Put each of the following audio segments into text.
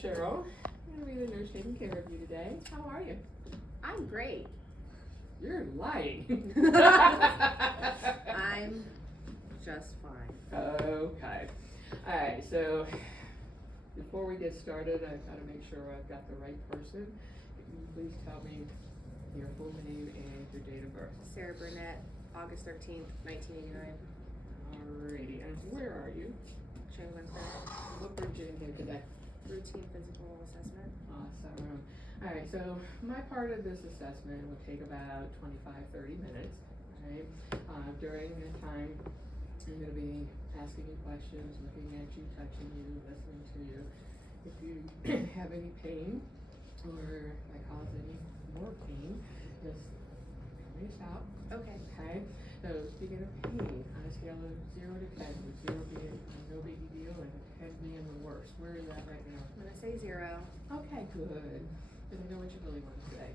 Cheryl. I'm going to be the nurse taking care of you today. How are you? I'm great. You're lying. I'm just fine. Okay. Alright, so before we get started, I've got to make sure I've got the right person. Can you please tell me your full name and your date of birth? Sarah Burnett, August 13th, 1989. Alrighty, and where are you? Shane Wednesday. What brings you in here today? Routine physical assessment. Awesome. Alright, so my part of this assessment will take about 25-30 minutes. Right? During that time, I'm going to be asking you questions, looking at you, touching you, listening to you. If you have any pain or I cause any more pain, just tell me to stop. Okay. Okay? So speaking of pain, on a scale of 0 to 10, with 0 being no big deal and 10 being the worst, where is that right now? I'm gonna say 0. Okay, good. Because I know what you really want to say.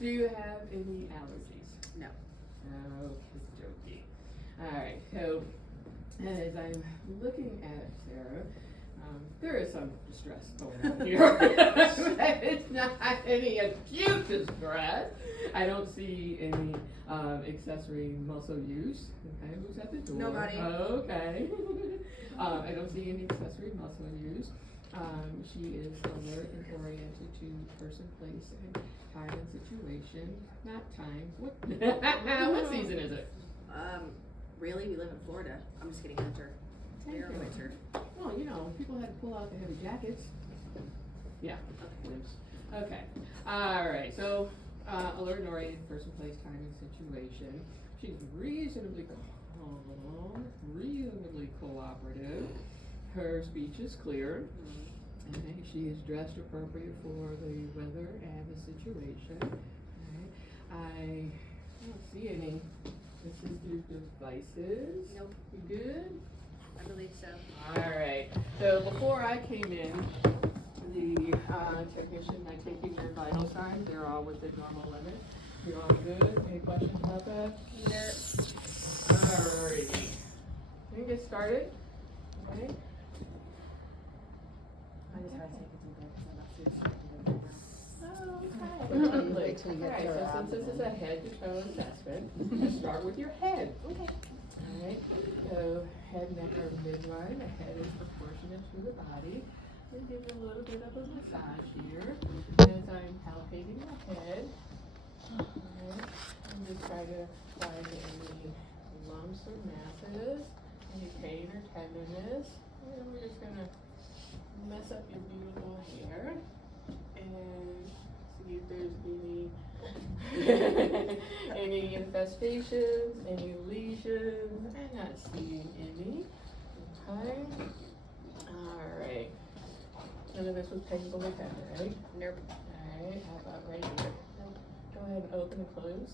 Do you have any allergies? No. Okay, jokey. Alright, so as I'm looking at Sarah, there is some distress going on here. It's not any acute distress. I don't see any accessory muscle use. Okay, who's at the door? Nobody. Okay. I don't see any accessory muscle use. She is alert and oriented to person, place, and time and situation. Not time. What? What season is it? Really? We live in Florida. I'm just kidding, winter. Thank They're you. winter. Well, you know, people had to pull out the heavy jackets. Yeah. Okay. Alright, so alert and oriented, person, place, time, and situation. She's reasonably calm, reasonably cooperative. Her speech is clear. And she is dressed appropriate for the weather and the situation. I don't see any assistive devices. Nope. You good? I believe so. Alright, so before I came in, the technician, I take in your vital signs, they're all within normal limits. You're all good? Any questions about that? Either. Alrighty. Can we get started? Okay. I just gotta take a deep breath because I'm not serious. Oh, Wait till you get Alright, to so her since this is a abdomen. head to toe assessment, just start with your head. Okay. Alright, so head, neck, or midline. The head is proportionate to the body. I'm going to give you a little bit of a massage here as I'm palpating the head. Alright, I'm just trying to find any lumps or masses, any pain or tenderness. And we're just going to mess up your beautiful hair and see if there's any infestations, any lesions. I'm not seeing any. Okay. Alright. None of this was painful or tender, right? Nope. Alright, how about right here? Nope. Go ahead and open and close.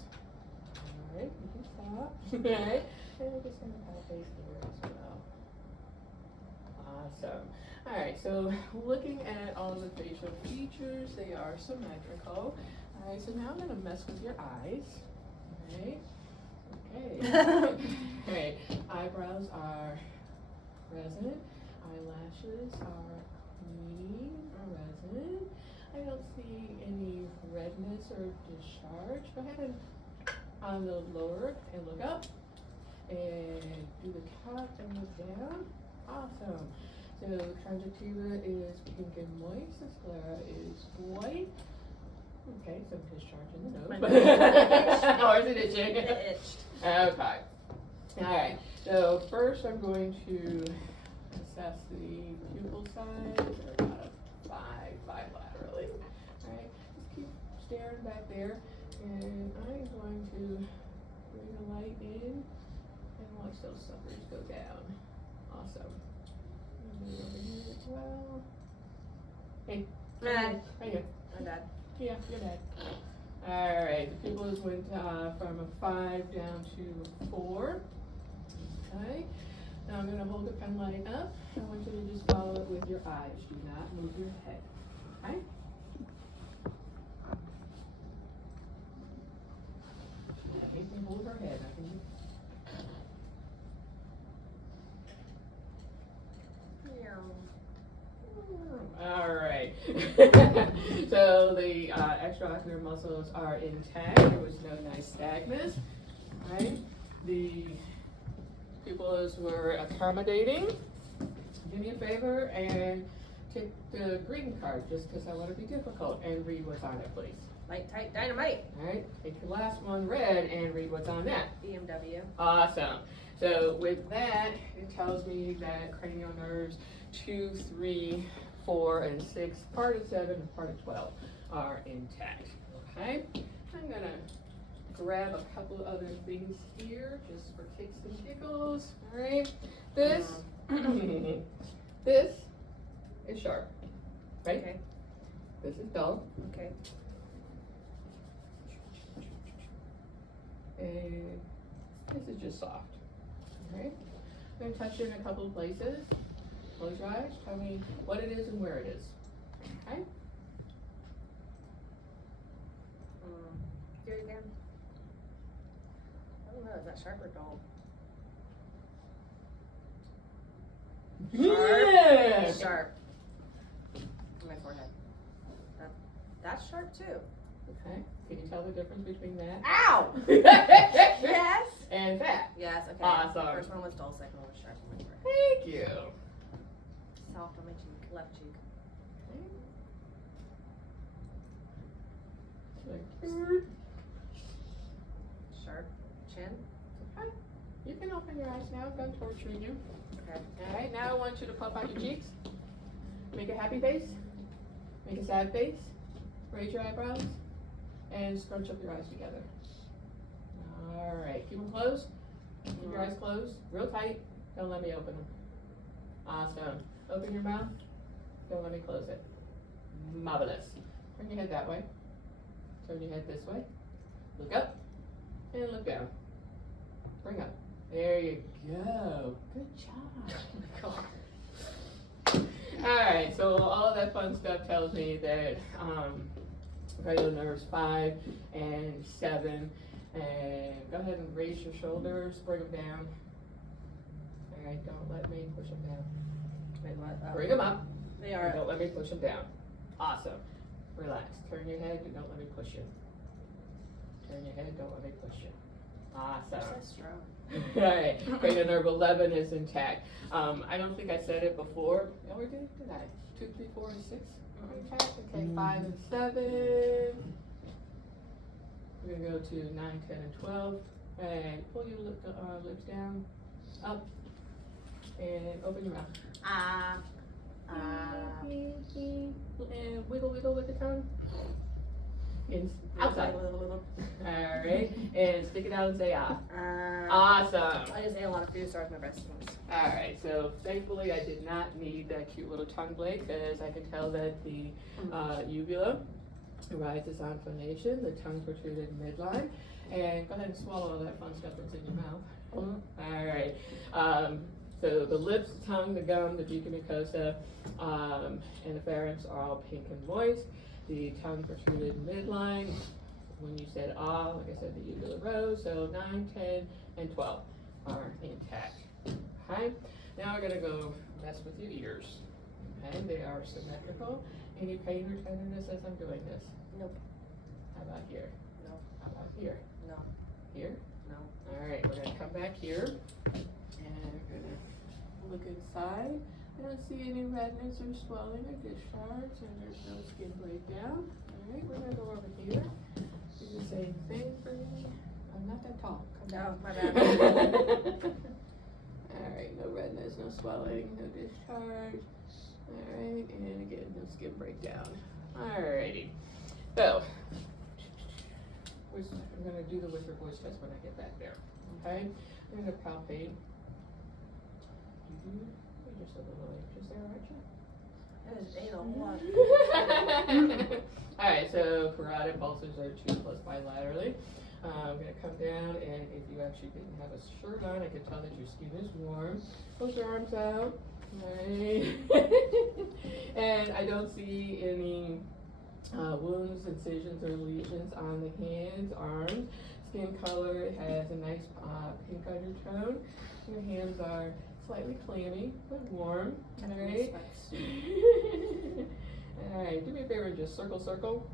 Alright, you can stop. Alright. And we're just gonna palpate here as well. Awesome. Alright, so looking at all the facial features, they are symmetrical. Alright, so now I'm going to mess with your eyes. Alright. Okay. Alright, eyebrows are resonant. Eyelashes are clean or resonant. I don't see any redness or discharge. Go ahead and on the lower and look up. And do the top and look down. Awesome. So conjunctiva is pink and moist, the sclera is white. Okay, some discharge in the nose. Or is it itching? It itched. Okay. Alright, so first I'm going to assess the pupil size. They're about a 5 laterally. Alright, just keep staring back there. And I'm going to bring the light in and watch those suckers go down. Awesome. Over here as well. Hey. Right here. My bad. Yeah, you're bad. Alright, the pupils went from a 5 down to 4. Okay. Now I'm going to hold the pen light up. I want you to just follow it with your eyes. Do not move your head. Okay? I can hold her head. I can. Okay. So the extraocular muscles are intact. There was no nystagmus. Right? The pupils were accommodating. Do me a favor and take the green card just because I want to be difficult and read what's on it, please. Light, tight, dynamite. All right, take the last one, red, and read what's on that. BMW. Awesome. So with that, it tells me that cranial nerves 2, 3, 4, and 6, part of 7, and part of 12 are intact. Okay? I'm gonna grab a couple other things here just for kicks and giggles. All right? This, this is sharp, right? Okay. This is dull. Okay. And this is just soft. Alright? I'm gonna touch it in a couple of places. Close your eyes. Tell me what it is and where it is. Okay? Do it again. I don't know, is that sharp or dull? Yeah! Sharp. On my forehead. That's sharp too. Okay. Can you tell the difference between that? Ow! Yes. And that? Yes, okay. Awesome. First one was dull, second one was sharp on my forehead. Thank you. Soft on my cheek, left cheek. Okay. Sharp. Chin. Okay. You can open your eyes now. I'm done torturing you. Okay. Alright, now I want you to puff out your cheeks. Make a happy face. Make a sad face. Raise your eyebrows. And scrunch up your eyes together. Alright, keep them closed. Keep your eyes closed. Real tight. Don't let me open them. Awesome. Open your mouth. Don't let me close it. Marvelous. Turn your head that way. Turn your head this way. Look up. And look down. Bring up. There you go. Good job. Alright, so all of that fun stuff tells me that cranial nerves 5 and 7. And go ahead and raise your shoulders, bring them down. Alright, don't let me push them down. Wait, what? Bring them up. They And are. don't let me push them down. Awesome. Relax. Turn your head and don't let me push you. Turn your head, don't let me push you. They're Awesome. so strong. Alright, cranial nerve 11 is intact. I don't think I said it before. No, we did I? 2, 3, 4, and 6 are intact. Okay, 5 and 7. We're gonna go to 9, 10, and 12. And pull your lips down, up, and open your mouth. And wiggle, wiggle with the tongue. And outside. Alright, and stick it out and say ah. Awesome. I just ate a lot of food, so my breast smells. Alright, so thankfully I did not need that cute little tongue blade because I can tell that the uvula rises on phonation, the tongue protruded midline. And go ahead and swallow all that fun stuff that's in your mouth. Alright, so the lips, the tongue, the gum, the buccal mucosa, and the pharynx are all pink and moist. The tongue protruded midline. When you said ah, like I said, the uvula rose. So 9, 10, and 12 are intact. Okay, now we're gonna go mess with your ears. Okay, they are symmetrical. Any pain or tenderness as I'm doing this? Nope. How about here? No. How about here? No. Here? No. All right, we're gonna come back here and we're gonna look inside. I don't see any redness or swelling or discharge, and there's no skin breakdown. All right, we're gonna go over here. Do the same thing for me. I'm not that tall. Come No, down. my bad. All right, no redness, no swelling, no discharge. All right, and again, no skin breakdown. All righty. So, I'm gonna do the whisper voice test when I get back there. Okay, I'm gonna palpate. You're just a little anxious there, aren't you? I just ate a lot. Alright, so carotid pulses are 2 plus bilaterally. I'm going to come down, and if you actually didn't have a shirt on, I can tell that your skin is warm. Push your arms out. Right. And I don't see any wounds, incisions, or lesions on the hands, arms. Skin color has a nice pink undertone. Your hands are slightly clammy, but warm. Alright. Alright, just circle, circle,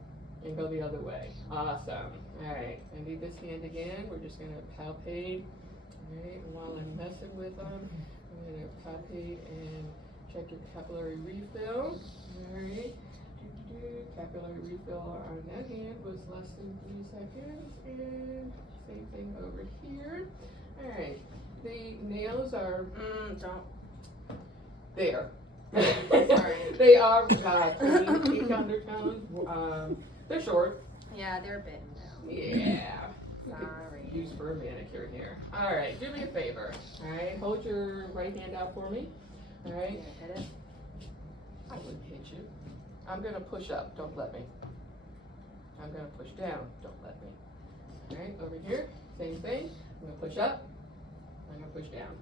and go the other way. Awesome. All right, I need this hand again. We're just gonna palpate. All right, and while I'm messing with them, I'm gonna palpate and check your capillary refill. All right. Capillary refill on that hand was less than 3 seconds, and same thing over here. All right, the nails are Don't. there. Sorry. They are pink undertones. They're short. Yeah, they're bitten now. Yeah. Sorry. Use for a manicure here. All right, do me a favor. All right, hold your right hand out for me. All right. Yeah, hit it. I wouldn't hit you. I'm gonna push up, don't let me. I'm gonna push down, don't let me. All right, over here, same thing. I'm gonna push up, I'm gonna push down.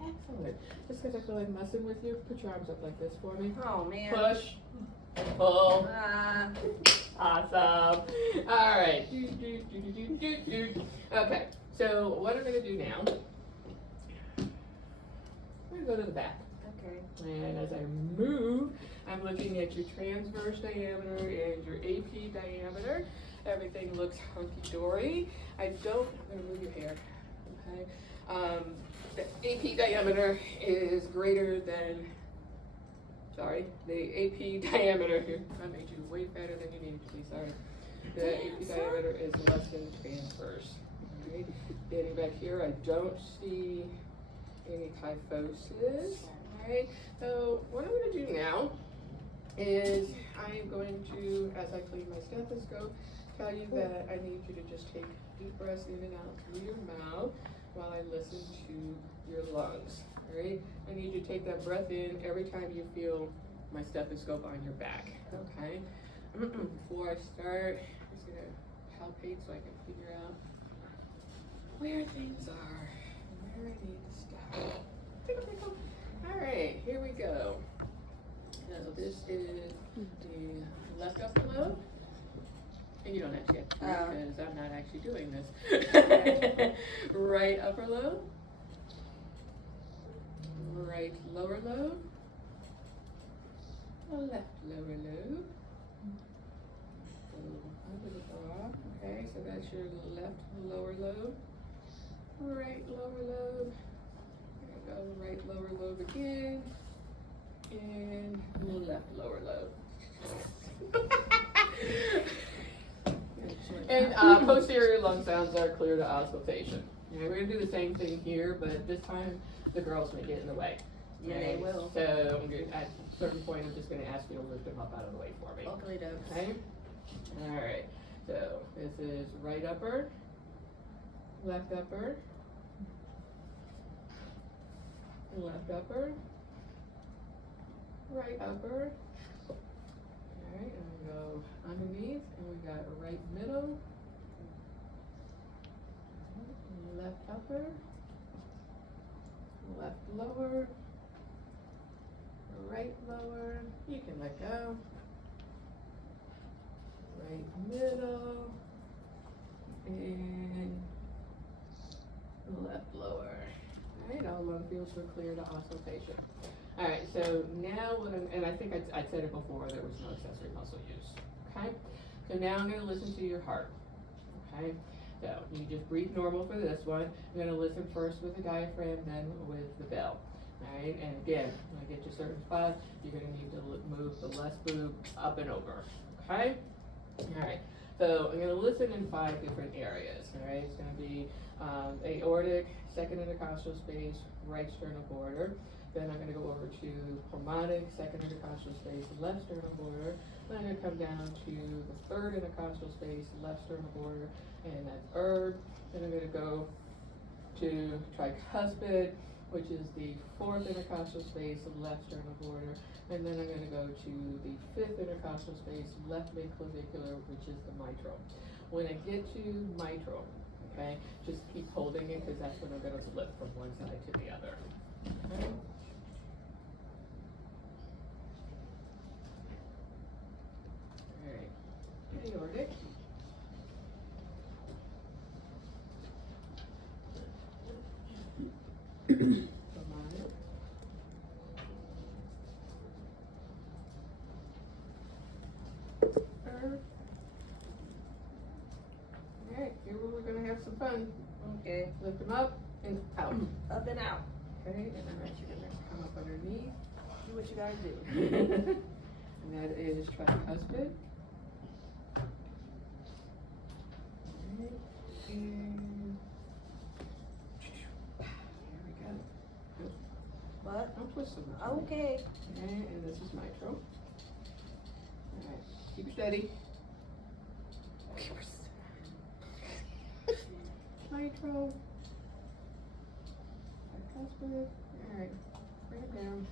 Excellent. Just because I feel like messing with you, put your arms up like this for me. Oh man. Push, pull. Ah. Awesome. All right. Okay, so what I'm gonna do now, I'm gonna go to the back. Okay. And as I move, I'm looking at your transverse diameter and your AP diameter. Everything looks hunky-dory. I'm gonna move your hair, okay? The AP diameter is greater than, the AP diameter here, I made you way fatter than you needed to be, sorry. The AP diameter is less than transverse, all right? Getting back here, I don't see any kyphosis. Alright, so what I'm going to do now is I'm going to, as I clean my stethoscope, tell you that I need you to just take deep breaths in and out through your mouth while I listen to your lungs. Alright, I need you to take that breath in every time you feel my stethoscope on your back. Okay, before I start, I'm just going to palpate so I can figure out where things are and where I need to stop. Tickle, tickle. All right, here we go. So this is the left upper lobe. And you don't actually have to do it because I'm not actually doing this. Right upper lobe. Right lower lobe. Left lower lobe. Over the bra. Okay, so that's your left lower lobe. Right lower lobe. Go right lower lobe again, and left lower lobe. And posterior lung sounds are clear to auscultation. Okay, we're gonna do the same thing here, but this time the girls may get in the way. Yeah, they will. So I'm gonna, at a certain point, I'm just gonna ask you to lift them up out of the way for me. Oakley dokes. Okay. All right. So this is right upper, left upper. Left upper, right upper. Alright, and we go underneath, and we got right middle, left upper, left lower, right lower. You can let go. Right middle, and left lower. Alright, all lung fields were clear to auscultation. Alright, so now and I think I said it before, there was no accessory muscle use. Okay? So now I'm going to listen to your heart. Okay? So you just breathe normal for this one. I'm going to listen first with the diaphragm, then with the bell. Alright, and again, when I get to a certain spot, you're going to need to move the left boob up and over. Okay? Alright, so I'm going to listen in 5 different areas. Alright, it's going to be aortic, second intercostal space, right sternal border. Then I'm going to go over to pulmonic, second intercostal space, left sternal border. Then I'm going to come down to the third intercostal space, left sternal border, and that's ERB. Then I'm going to go to tricuspid, which is the fourth intercostal space, left sternal border. And then I'm going to go to the fifth intercostal space, left midclavicular, which is the mitral. When I get to mitral, okay, just keep holding it because that's when I'm going to flip from one side to the other. Okay. All right. Aortic. Pulmonic. fun. Okay. Lift them up and out. Up and out. Okay, and I'm actually gonna come up underneath. Do what you gotta do. And that is tricuspid. Alright, and there we go. What? Don't twist so much. Okay. Okay, and this is mitral. Alright, keep it steady. Mitral. Tricuspid. Alright, bring it down.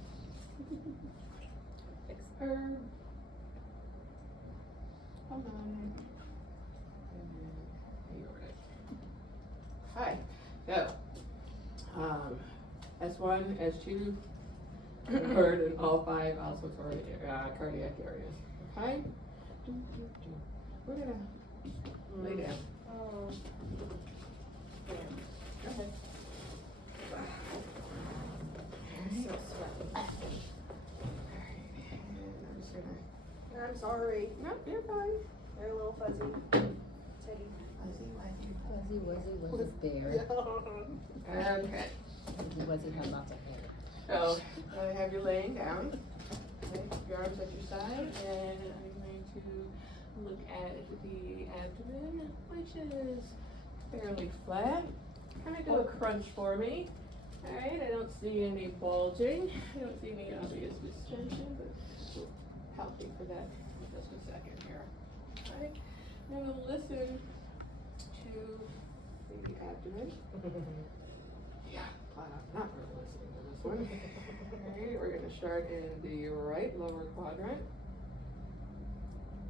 Herb. Hold on. And then aortic. Hi. So, S1, S2, heard in all 5 also cardiac areas. Okay? We're gonna lay down. Oh. Go ahead. I'm so sweaty. I'm just gonna. I'm sorry. No, you're fine. They're a little fuzzy. Teddy. Fuzzy Wuzzy bear. Okay. Fuzzy Wuzzy had lots of hair. So, I have you laying down. Okay, your arms at your side, and I'm going to look at the abdomen, which is fairly flat. Kind of do a crunch for me. Alright, I don't see any bulging. I don't see any obvious distension, but we'll palpate for that in just a second here. Alright, I'm going to listen to the abdomen. Yeah, not really listening to this one. Alright, we're going to start in the right lower quadrant.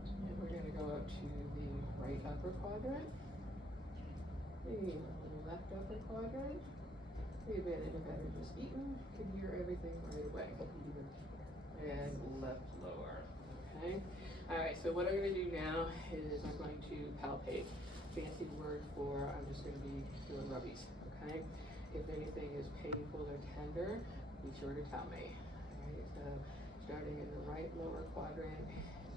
And we're going to go up to the right upper quadrant. The left upper quadrant. The advantage of having just eaten, can hear everything right away. And left lower, okay? Alright, so what I'm gonna do now is I'm going to palpate. Fancy word for, I'm just gonna be doing rubbies, okay? If anything is painful or tender, be sure to tell me. Alright, so starting in the right lower quadrant,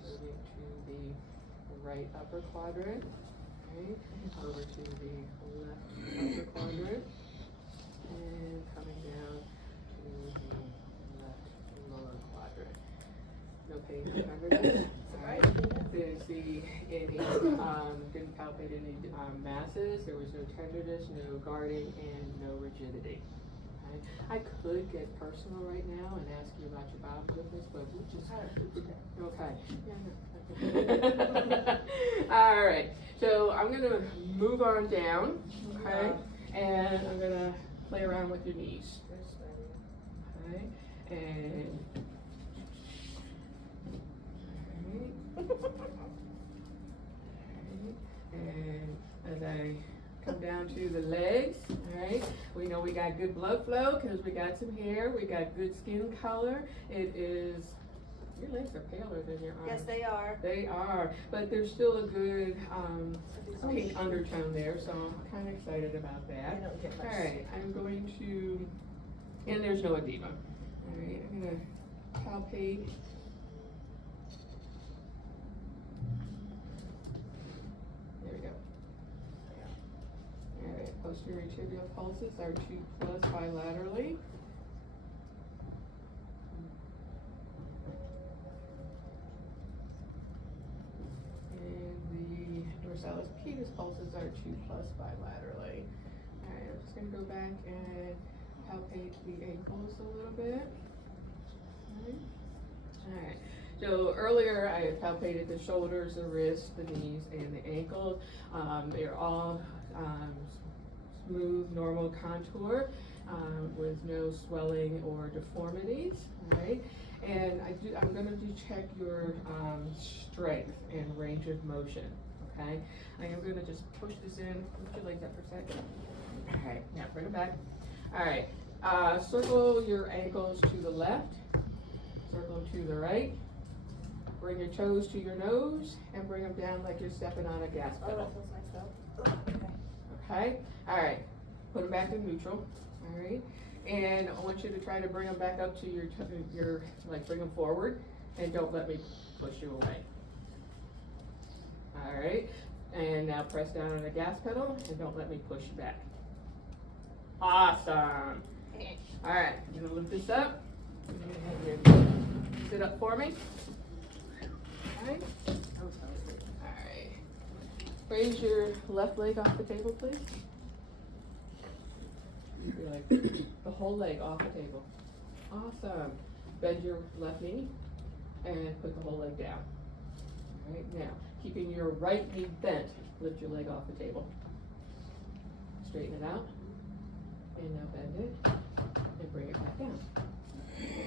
moving to the right upper quadrant, okay? Over to the left upper quadrant. And coming down to the left lower quadrant. No pain or tenderness. Alright. Didn't see any, didn't palpate any masses. There was no tenderness, no guarding, and no rigidity. Okay. I could get personal right now and ask you about your bowel movements, but we'll just okay. Alright. So I'm gonna move on down. Okay. And I'm gonna play around with your knees. Okay, and and as I come down to the legs, alright, we know we got good blood flow because we got some hair, we got good skin color. It is, your legs are paler than your arms. Yes, they are. They are, but there's still a good pink undertone there, so I'm kind of excited about that. I don't get much. Alright, I'm going to, and there's no edema. Alright, I'm going to palpate. There we go. Alright, posterior tibial pulses are 2+ bilaterally. Dorsalis pedis pulses are 2+ bilaterally. Alright, I'm just gonna go back and palpate the ankles a little bit. Alright, so earlier I had palpated the shoulders, the wrists, the knees, and the ankles. They're all smooth, normal contour with no swelling or deformities. Alright. And I'm going to check your strength and range of motion. Okay, I am going to just push this in. Put your legs up for a second. All right, now bring it back. All right, circle your ankles to the left, circle them to the right. Bring your toes to your nose and bring them down like you're stepping on a gas Oh, pedal. that feels nice though. Okay. Okay, all right, put them back to neutral. All right, and I want you to try to bring them back up to your like bring them forward, and don't let me push you away. All right, And now press down on the gas pedal and don't let me push back. Awesome. All right, I'm gonna lift this up. You're gonna have you sit up for me. All right. All right. Raise your left leg off the table, please. You're like the whole leg off the table. Awesome. Bend your left knee and put the whole leg down. All right, now, keeping your right knee bent, lift your leg off the table. Straighten it out. And now bend it and bring it back down.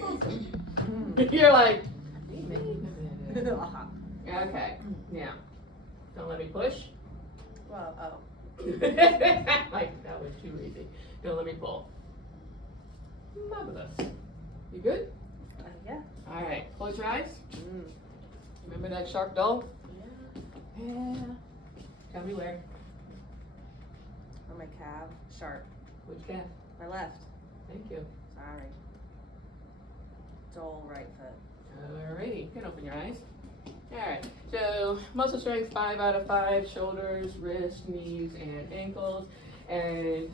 Awesome. You're like, okay, now, don't let me push. Well, oh. Like, that was too easy. Don't let me pull. Marvelous. You good? Yeah. All right, close your eyes. Remember that sharp dull? Yeah. Tell me where. On my calf, sharp. Which calf? My left. Thank you. Sorry. Dull right foot. Alrighty, you can open your eyes. Alright, so muscle strength 5 out of 5, shoulders, wrists, knees, and ankles. And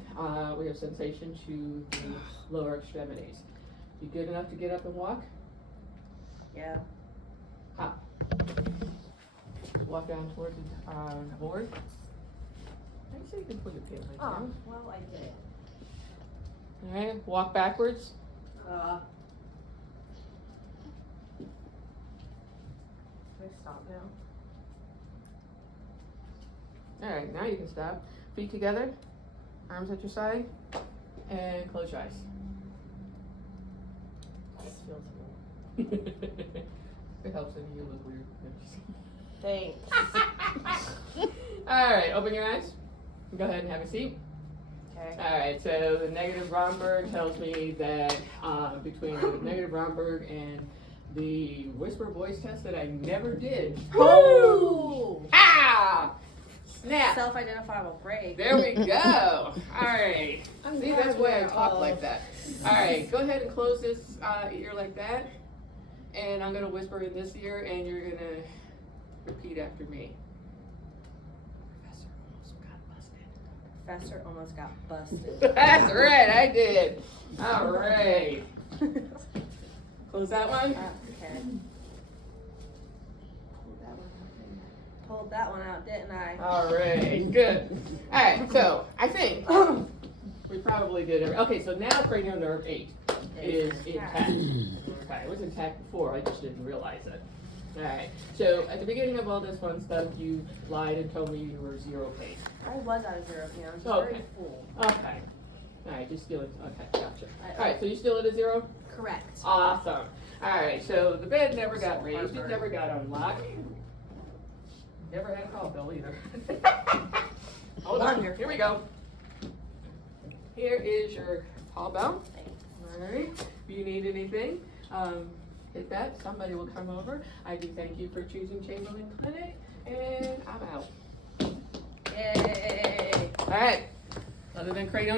we have sensation to the lower extremities. You good enough to get up and walk? Yeah. Hop. Walk down towards the board. Actually, you can put your pant leg Oh, down. well, I did. Alright, walk backwards. Can I stop now? Alright, now you can stop. Feet together, arms at your side, and close your eyes. This feels weird. It helps when you look weird. Thanks. Alright, open your eyes. Go ahead and have a seat. Okay. Alright, so the negative Romberg tells me that between the negative Romberg and the whisper voice test that I never did. Woo! Ah! Snap! Self-identifiable break. There we go. Alright. I'm See, glad that's why I we're talk all- like that. Alright, go ahead and close this ear like that. And I'm going to whisper in this ear, and you're going to repeat after me. Professor almost got busted. Professor almost got busted. That's right, I did. Alright. Close that one. Okay. Pulled that one out, didn't I? Alright, good. Alright, so I think we probably did it. Okay, so now cranial nerve 8 is intact. Okay, it was intact before, I just didn't realize it. Alright, so at the beginning of all this fun stuff, you lied and told me you were 0 pain. I was out of 0 pain. I was just Okay. very full. Okay. Alright, you're still, okay, gotcha. Alright, so you're still at a 0? Correct. Awesome. Alright, so the bed never got raised, it never got unlocked. Never had a call bill either. Hold on, here we go. Here is your call bell. Alright, if you need anything, hit that, somebody will come over. I do thank you for choosing Chamberlain Clinic, and I'm out. Yay. Alright, other than cranial